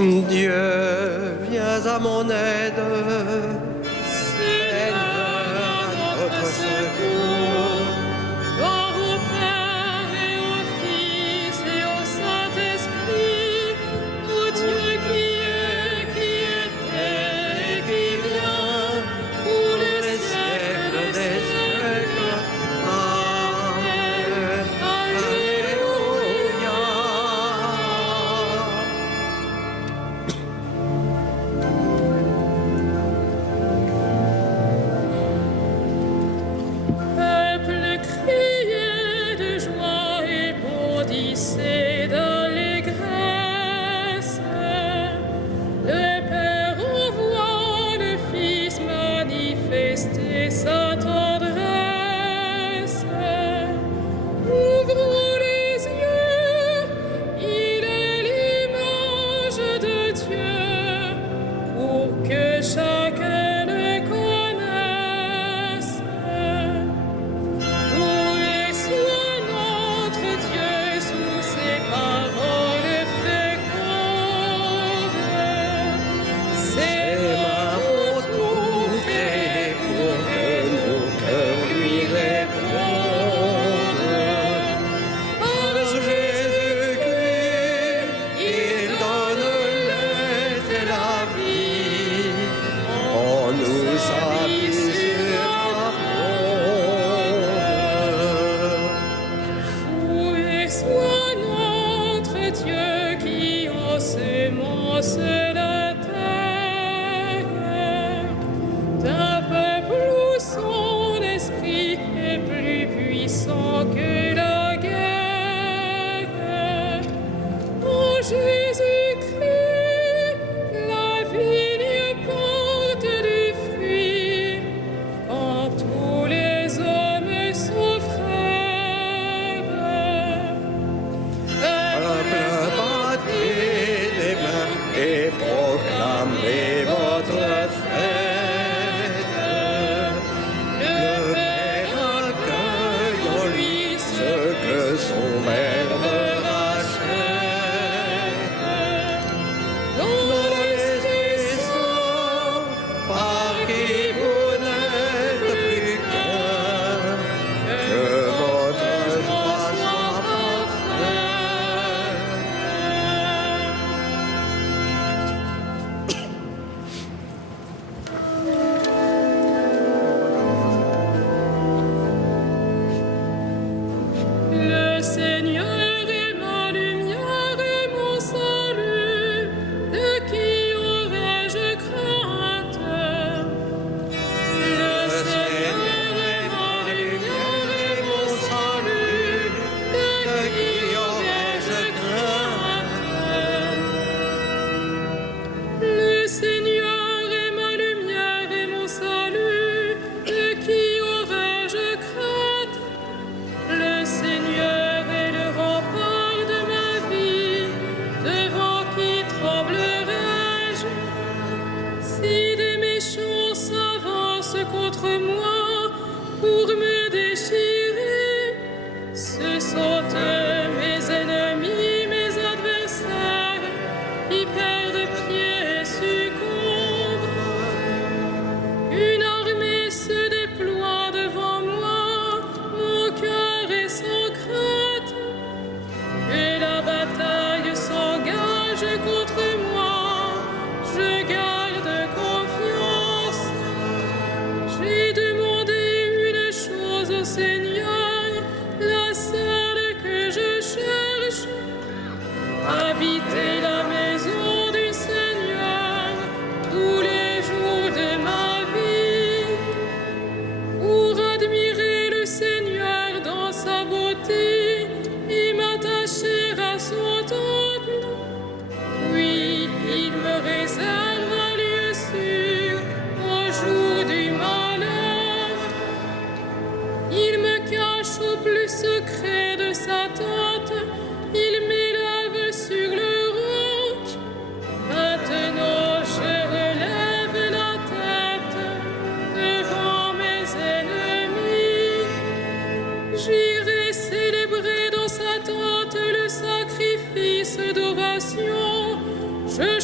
Dieu, viens à mon aide. Seigneur, à notre secours. Gloire au Père et au Fils et au Saint-Esprit, au Dieu qui est, qui était et qui vient, pour les siècles des siècles. Amen. Alléluia. Peuple, criez de joie et bondissez d'allégresse. Le Père envoie le Fils manifester sa tendresse. Ouvrons les yeux, il est l'image de Dieu, pour que chacun le connaisse. Loué soit notre Dieu sous ses paroles fécondes. Ses mains Mains ouvrées pour que nos cœurs lui répondent. Par Jésus-Christ, il donne l'être et la vie. En nous sa vie surabonde. Loué soit notre Dieu qui ensemence la terre, d'un peuple où son esprit est plus puissant que la guerre. En Jésus-Christ, la vigne porte du fruit, quand tous les hommes sont frères. Peuple, battez des mains et proclamez votre fête. Le Père accueille en lui ce que son Verbe rachète. Dans l'Esprit Saint, par qui vous n'êtes plus qu'un, que votre joie soit parfaite. Le Seigneur est ma lumière et mon salut, de qui aurais-je crainte? Le Seigneur est ma lumière et mon salut, de qui aurais-je crainte? Le Seigneur est ma lumière et mon salut, de qui aurais-je crainte? Le Seigneur est le rempart de ma vie, devant qui tremblerai-je? Si des méchants s'avancent contre moi pour me déchirer, ce sont eux mes ennemis, mes adversaires, qui perdent pied et succombent. Une armée se déploie devant moi, mon cœur est sans crainte. Et la bataille s'engage contre moi, je garde confiance. J'ai demandé une chose au Seigneur, la seule que je cherche, habiter la maison du Seigneur tous les jours de ma vie, pour admirer le Seigneur dans sa beauté et m'attacher à son temple. Oui, il me réserve un lieu sûr au jour du malheur. Il me cache au plus secret de sa tente, il m'élève sur le roc. Maintenant je relève la tête devant mes ennemis. J'irai célébrer dans sa tente le sacrifice d'adoration. Je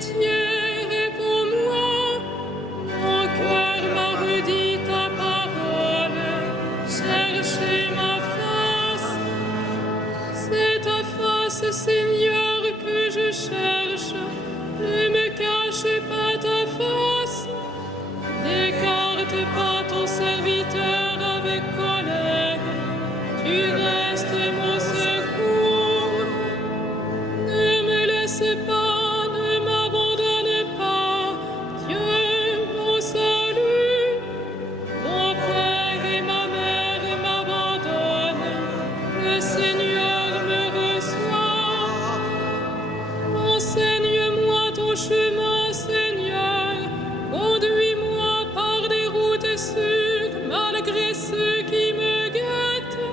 pitié, réponds-moi. Mon cœur m'a redit ta parole. Cherchez ma face. C'est ta face, Seigneur, que je cherche. Ne me cache pas ta face. N'écarte pas ton serviteur avec colère. Tu restes mon secours. Ne me laisse pas, ne m'abandonne pas. Dieu, mon salut. Mon père et ma mère m'abandonnent. Le Seigneur me reçoit. Enseigne-moi ton chemin, Seigneur. Conduis-moi par des routes sûres, malgré ceux qui me guettent.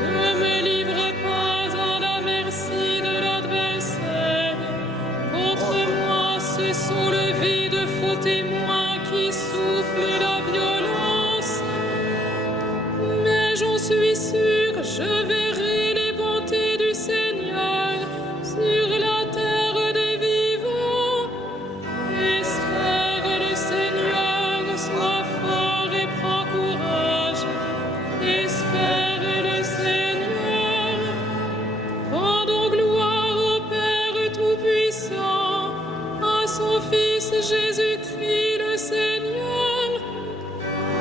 Ne me livre pas à la merci de l'adversaire. Contre moi se sont levés de faux témoins qui soufflent la violence. Mais j'en suis sûr, je verrai les bontés du Seigneur sur la terre des vivants. Espère le Seigneur, sois fort et prends courage. Espère le Seigneur. Rendons gloire au Père Tout-Puissant, à son Fils Jésus-Christ le Seigneur,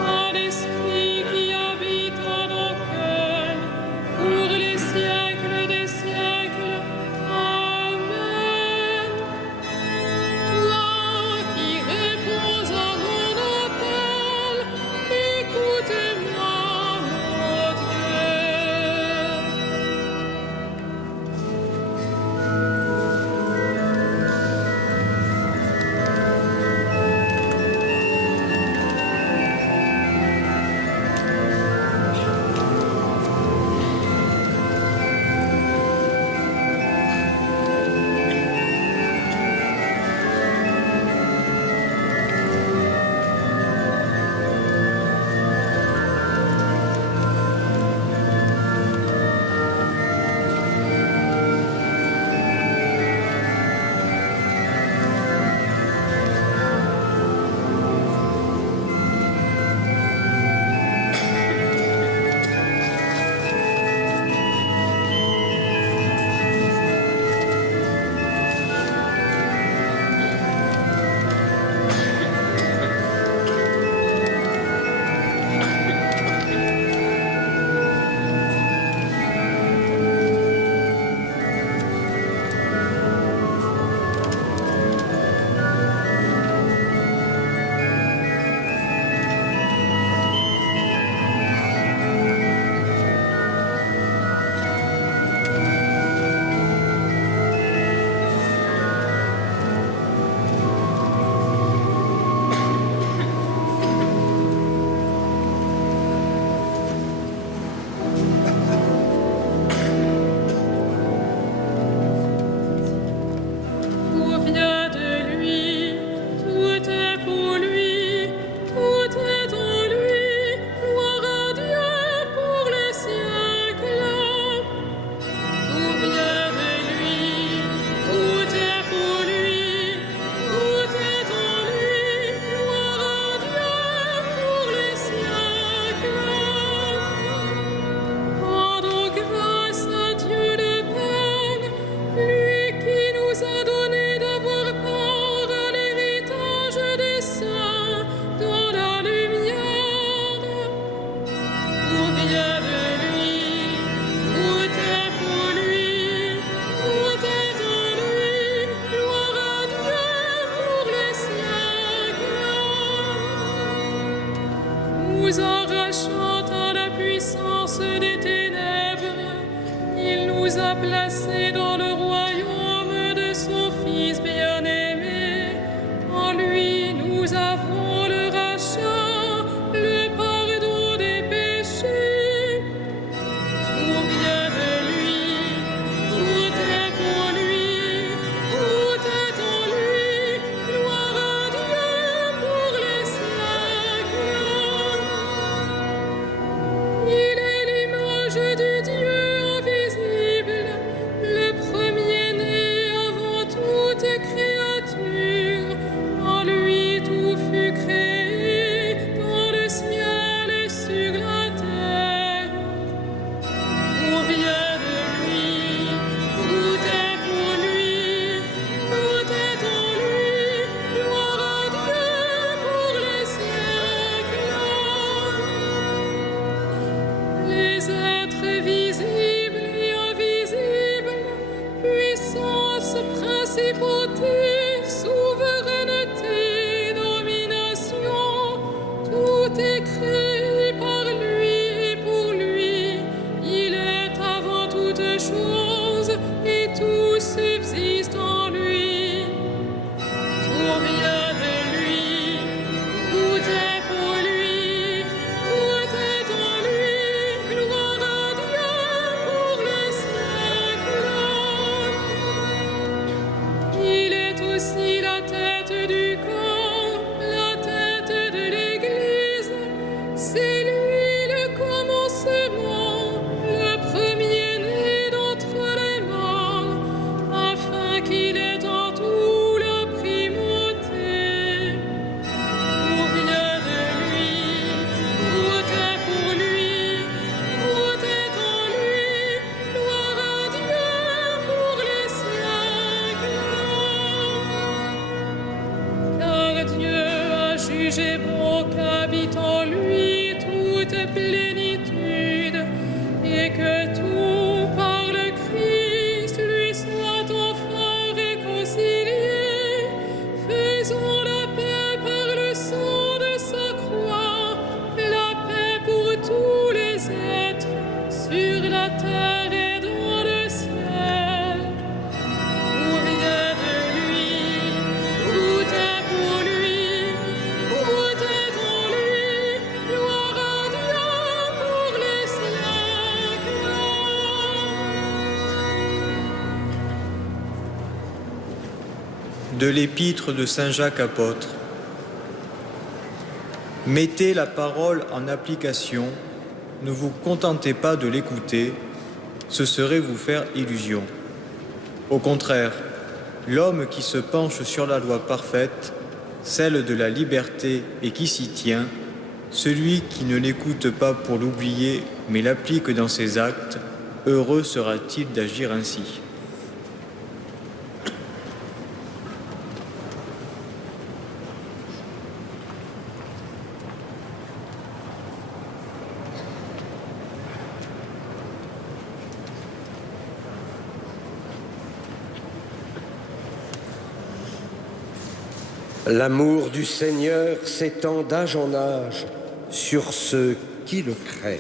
à l'Esprit qui habite en nos cœurs, pour les siècles des siècles. Amen. Toi qui réponds à mon appel, écoute-moi, mon Dieu. Tout vient de lui, tout est pour lui, tout est en lui. Gloire à Dieu pour les siècles. Tout vient de lui, tout est pour lui, tout est en lui. Gloire à Dieu pour les siècles. Rendons grâce à Dieu le Père, lui qui nous a donné d'avoir part à l'héritage des saints dans la lumière. Tout vient de lui, tout est pour lui, tout est en lui. Gloire à Dieu pour les siècles. Nous arrachant à la puissance des ténèbres, il nous a placés dans le royaume de son Fils bien-aimé. En lui, nous avons le rachat, le pardon des péchés. Tout vient de lui, tout est pour lui, tout est en lui. Gloire à Dieu pour les siècles. Il est l'image du Dieu invisible, le puissance, principauté, souveraineté, domination, tout est créé par lui et pour lui. Il est avant toute chose et tout subsiste en lui. Tout vient de lui, tout est pour lui, tout est en lui. Gloire à Dieu pour les siècles. Il est aussi la tête du corps, la tête de l'Église. C'est lui le commencement, le premier-né d'entre les morts, afin qu'il ait en tout la primauté. Tout vient de lui, tout est pour lui, tout est en lui. Gloire à Dieu pour les siècles. Car Dieu a jugé bon qu'habite en lui toute plénitude, et que tout par le Christ lui soit enfin réconcilié, faisons la paix par le sang de sa croix, la paix pour tous les êtres sur la terre et dans le ciel. Tout vient de lui, tout est pour lui, tout est en lui. Gloire à Dieu pour les siècles. De l'épître de Saint Jacques apôtre. Mettez la parole en application, ne vous contentez pas de l'écouter, ce serait vous faire illusion. Au contraire, l'homme qui se penche sur la loi parfaite, celle de la liberté et qui s'y tient, celui qui ne l'écoute pas pour l'oublier mais l'applique dans ses actes, heureux sera-t-il d'agir ainsi. L'amour du Seigneur s'étend d'âge en âge sur ceux qui le craignent.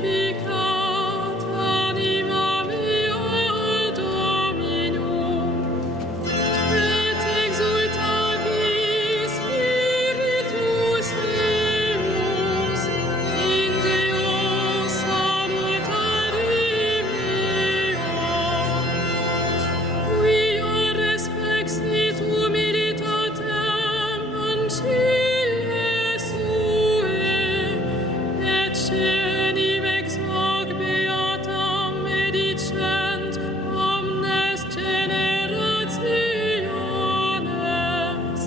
Magnificat anima mea Dominum, et exultavi spiritus meus, in Deo salutari mea. Quia respexit humilitatem ancille sue, et cenim ex hoc beatam medicent omnes generationes.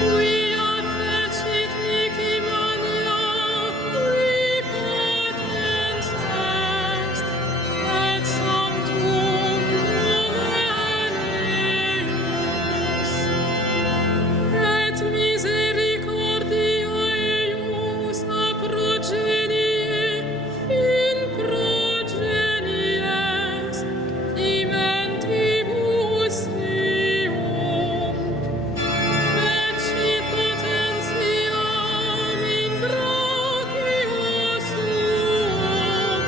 Quia fecit mihi mania, qui potens est, et sanctum nomen eius. Et misericordia eius a progenie in progenies dimentibus ium. Fecit potentiam in brachio suum,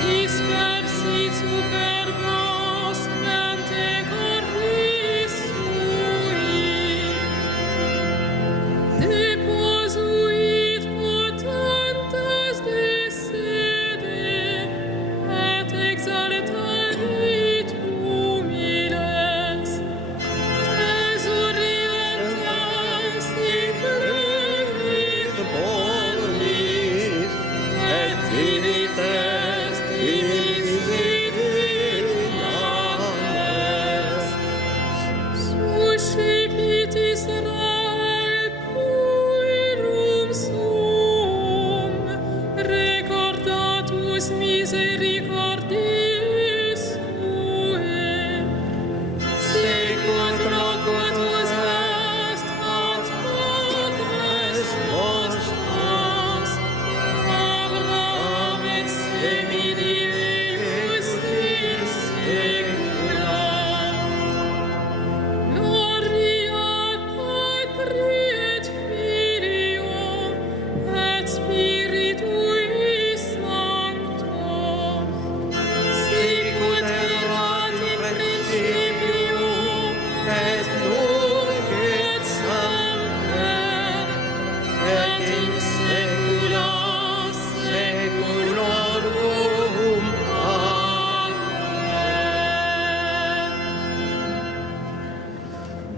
dispersit super vos mente corris sui. Deposuit potentes de sede, et exaltavit humiles. Resurrientes in plevit bonis, et dirites divisidinanes. Suscipit Israel puerum sum, recordatus misericordiae suae. Sequat loquatus est ad patres nostros, Abraham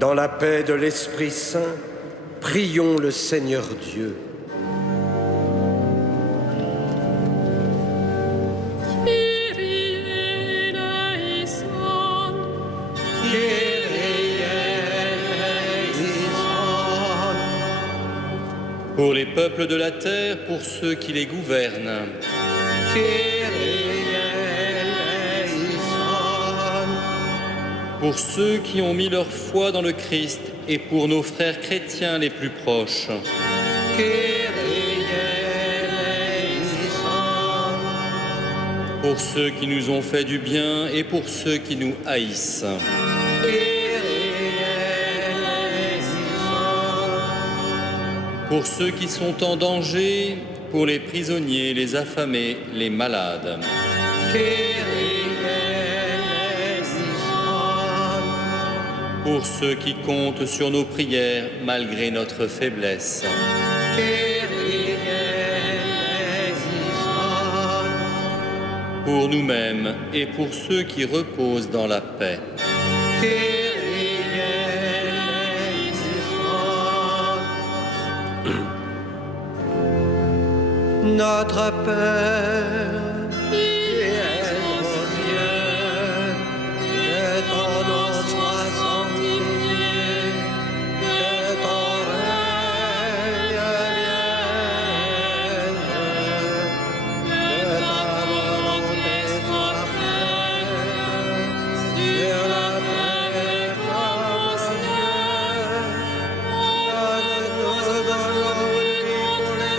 Dans la paix de l'Esprit Saint, prions le Seigneur Dieu. Pour les peuples de la terre, pour ceux qui les gouvernent. Pour ceux qui ont mis leur foi dans le Christ et pour nos frères chrétiens les plus proches. Pour ceux qui nous ont fait du bien et pour ceux qui nous haïssent. Pour ceux qui sont en danger, pour les prisonniers, les affamés, les malades. Pour ceux qui comptent sur nos prières malgré notre faiblesse. Pour nous-mêmes et pour ceux qui reposent dans la paix. Notre Père, qui es aux cieux, que ton nom soit sanctifié, que ton règne vienne, que ta volonté soit faite sur la terre comme au ciel. Donne-nous aujourd'hui tous les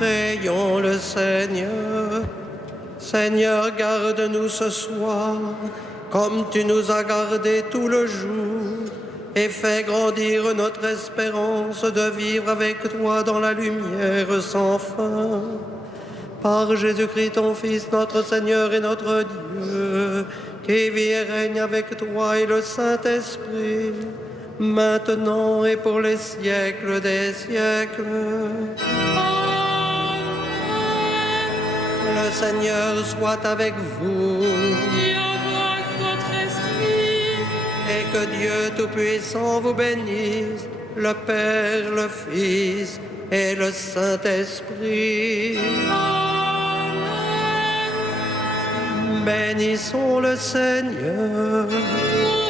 Prions le Seigneur. Seigneur, garde-nous ce soir, comme tu nous as gardés tout le jour, et fais grandir notre espérance de vivre avec toi dans la lumière sans fin. Par Jésus-Christ, ton Fils, notre Seigneur et notre Dieu, qui vit et règne avec toi et le Saint-Esprit, maintenant et pour les siècles des siècles. Le Seigneur soit avec vous. Et avec votre esprit. Et que Dieu Tout-Puissant vous bénisse, le Père, le Fils et le Saint-Esprit. Amen. Bénissons le Seigneur. Nous